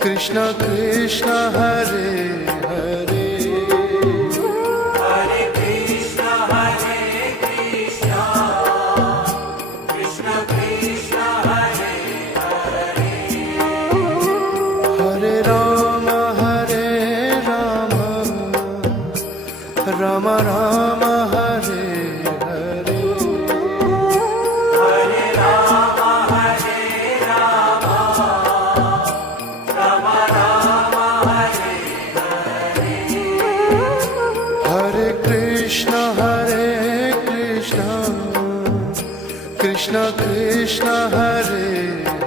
Krishna Krishna Hare Hare Hare Krishna Hare Krishna Krishna Krishna Hare Hare Hare Rama Hare Rama Rama Rama Hare Hare Hare Rama Hare Rama Rama Rama Hare Hare Krishna Krishna Krishna Hare